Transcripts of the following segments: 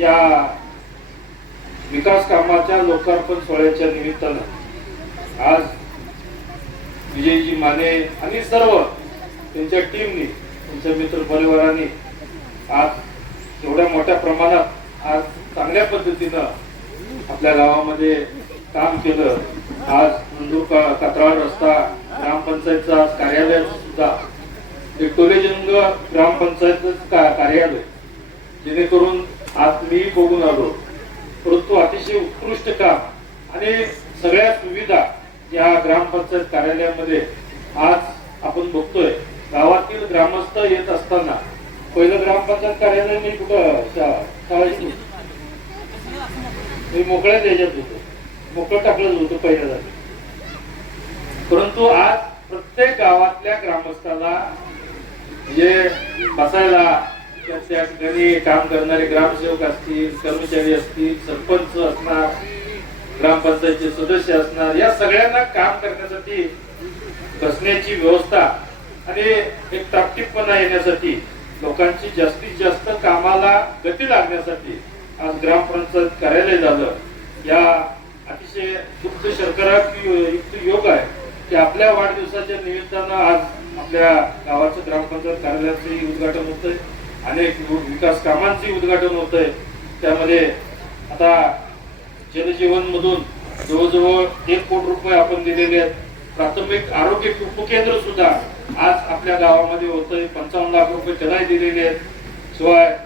या विकास कामाच्या लोकार्पण सोहळ्याच्या निमित्तानं आज विजयजी माने आणि सर्व त्यांच्या टीमनी त्यांच्या मित्र परिवारांनी आज एवढ्या मोठ्या प्रमाणात आज चांगल्या पद्धतीनं आपल्या गावामध्ये काम केलं. आज नंदूर का कात्राळ रस्ता ग्रामपंचायतचा आज कार्यालय सुद्धा ते टोलेजंग ग्रामपंचायत कार्यालय जेणेकरून आज मी बघून आलो. परंतु अतिशय उत्कृष्ट काम आणि सगळ्या सुविधा या ग्रामपंचायत कार्यालयामध्ये आज आपण बघतोय. गावातील ग्रामस्थ येत असताना पहिलं ग्रामपंचायत कार्यालय मी कुठं होतो. मी मोकळ्या द्यायच्यात होतो. मोकळं टाकलंच होतं पहिल्या जागी. परंतु आज प्रत्येक गावातल्या ग्रामस्थाला म्हणजे बसायला त्या त्या ठिकाणी काम करणारे ग्रामसेवक असतील कर्मचारी असतील सरपंच असणार ग्रामपंचायतचे सदस्य असणार या सगळ्यांना काम करण्यासाठी बसण्याची व्यवस्था आणि एक टापटीपणा येण्यासाठी लोकांची जास्तीत जास्त कामाला गती लागण्यासाठी आज ग्रामपंचायत कार्यालय झालं. या अतिशय दुःख शर्करा युक्त योग आहे की आपल्या वाढदिवसाच्या निमित्तानं आज आपल्या गावाचं ग्रामपंचायत कार्यालयाचंही उद्घाटन होतंय. अनेक विकास कामांचे उद्घाटन होतंय. त्यामध्ये आता जनजीवन मधून जवळजवळ एक कोटी रुपये आपण दिलेले आहेत. प्राथमिक आरोग्य उपकेंद्र सुद्धा आज आपल्या गावामध्ये होतंय. पंचावन्न लाख रुपये त्यालाही दिलेले आहेत. शिवाय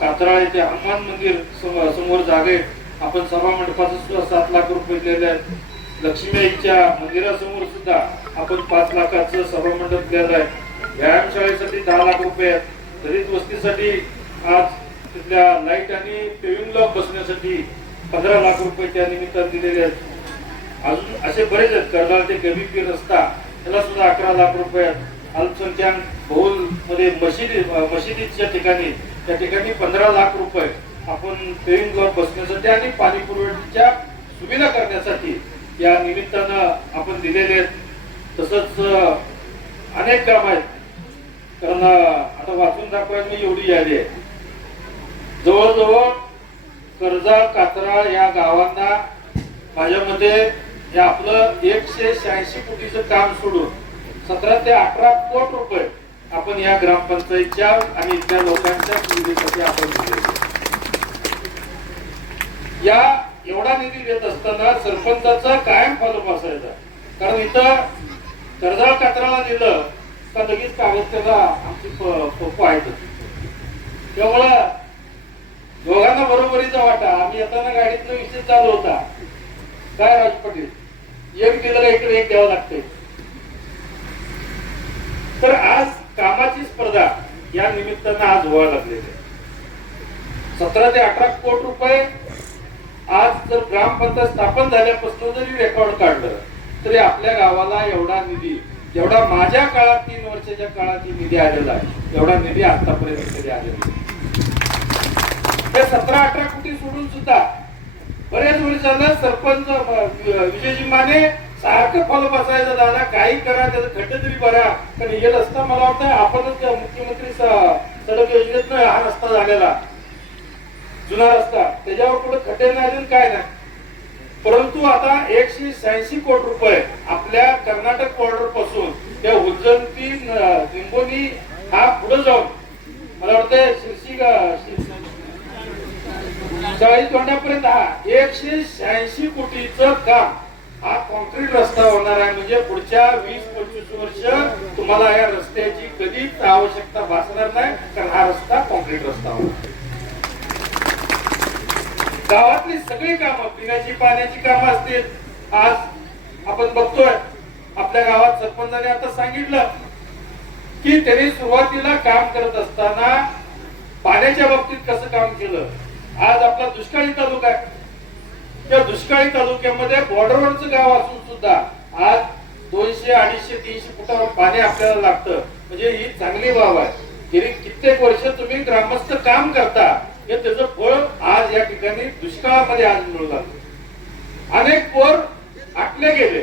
कातराळ्याचे हनुमान मंदिर सम- समोर जागे आपण सभा मंडपाचं सुद्धा सात लाख रुपये दिलेले आहेत. लक्ष्मीच्या मंदिरासमोर सुद्धा आपण पाच लाखाचं सभा मंडप दिलेलं आहे. व्यायामशाळेसाठी दहा लाख रुपये आहेत. दलित वस्तीसाठी आज तिथल्या लाइट आणि पेविंग लॉक बसण्यासाठी पंधरा लाख रुपये त्या निमित्तानं दिलेले आहेत. अजून असे बरेच आहेत. कर्नाळचे ते गबीपी रस्ता त्याला सुद्धा अकरा लाख रुपये अल्पसंख्याक बहुलमध्ये मशिदी मशिदीच्या ठिकाणी त्या ठिकाणी पंधरा लाख रुपये आपण पेविंग ब्लॉक बसण्यासाठी आणि पाणी पुरवठ्याच्या सुविधा करण्यासाठी या निमित्तानं आपण दिलेले आहेत. तसंच अनेक काम आहेत. कारण आता वाचून दाखवायची एवढी यादी आहे. जवळजवळ कर्जा कात्रा या गावांना माझ्या मते हे आपलं एकशे शहाऐंशी कोटीचं काम सोडून सतरा ते अठरा कोट रुपये आपण या ग्रामपंचायतच्या आणि इथल्या लोकांच्या सुविधेसाठी आपण या एवढा निधी देत असताना सरपंचाचा कायम फॉलोअप असायचा. कारण इथं कर्जा कात्राला दिलं का लगेच कागद त्याला आमची फोपो आहेत. त्यामुळं दोघांना बरोबरीचा वाटा. आम्ही येताना गाडीतनं विषय चालू होता. काय राज पाटील? एक इकडे एक द्यावं लागते. तर आज कामाची स्पर्धा या निमित्तानं आज व्हायला लागलेली आहे. सतरा ते अठरा कोटी रुपये आज जर ग्रामपंचायत स्थापन झाल्यापासून जरी रेकॉर्ड काढलं तरी आपल्या गावाला एवढा निधी जेवढा माझ्या काळात तीन वर्षाच्या काळात निधी आलेला आहे तेवढा निधी आतापर्यंत कधी आलेला ते सतरा अठरा कोटी सोडून सुद्धा बरेच वर्षांना सरपंच अ, विजयजी माने सारखं फॉलो बसायचं दादा काही करा त्याचं खड्डे तरी भरा. पण हे रस्ता मला वाटतं आपणच मुख्यमंत्री सडक योजनेतनं हा रस्ता झालेला. जुना रस्ता. त्याच्यावर कुठं खड्डे नाही आणि काय नाही. परंतु आता एकशे शहाऐंशी कोटी रुपये आपल्या कर्नाटक बॉर्डरपासून त्या उज्जैन ती निंबोनी हा पुढे जाऊन मला वाटतं शिर्शी चाळीस तोंडापर्यंत हा एकशे शहाऐंशी कोटीचं काम हा कॉन्क्रीट रस्ता होणार आहे. म्हणजे पुढच्या वीस पंचवीस वर्ष तुम्हाला या रस्त्याची कधीच आवश्यकता भासणार नाही. कारण हा रस्ता कॉन्क्रीट रस्ता होणार गावातली सगळी कामं पिण्याची पाण्याची कामं असतील. आज आपण बघतोय आपल्या गावात सरपंचाने आता सांगितलं की त्यांनी सुरुवातीला काम करत असताना पाण्याच्या बाबतीत कसं काम केलं? आज आपला दुष्काळी तालुका आहे. त्या दुष्काळी तालुक्यामध्ये बॉर्डरवरचं गाव असून सुद्धा आज दोनशे अडीचशे तीनशे फुटावर पाणी आपल्याला लागतं. म्हणजे ही चांगली बाब आहे. गेली कित्येक वर्ष तुम्ही ग्रामस्थ काम करता हे त्याचं आज या ठिकाणी दुष्काळामध्ये आज मिळू लागलं अनेक पोर आटले गेले.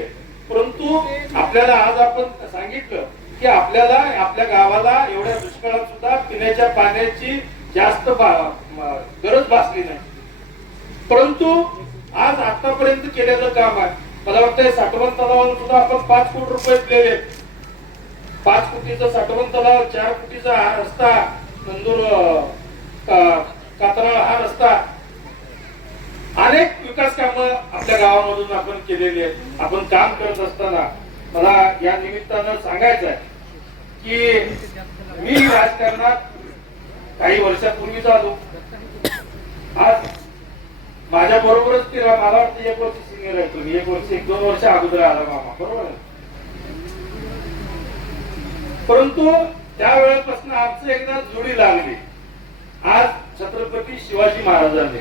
परंतु आपल्याला आज आपण सांगितलं की आपल्याला आपल्या गावाला एवढ्या दुष्काळात सुद्धा पिण्याच्या पाण्याची जास्त गरज भासली नाही. परंतु आज आतापर्यंत केलेलं काम आहे. मला वाटतं साठवण तलावाला सुद्धा आपण पाच कोटी रुपये दिलेले पाच कोटीचा साठवण तलाव चार कोटीचा हा रस्ता नंदूर कातरा हा रस्ता अनेक विकास कामं आपल्या गावामधून आपण केलेली आहे. आपण काम करत असताना मला या निमित्तानं सांगायचं आहे की मी राजकारणात काही वर्षापूर्वी आलो. आज माझ्या बरोबरच ती मला वाटतं एक वर्ष सिनियर आहे तुम्ही. एक वर्ष एक दोन वर्ष अगोदर आला मामा. बरोबर परंतु परंतु त्यावेळेपासून आमचं एकदा जोडी लागली. आज छत्रपती शिवाजी महाराजांनी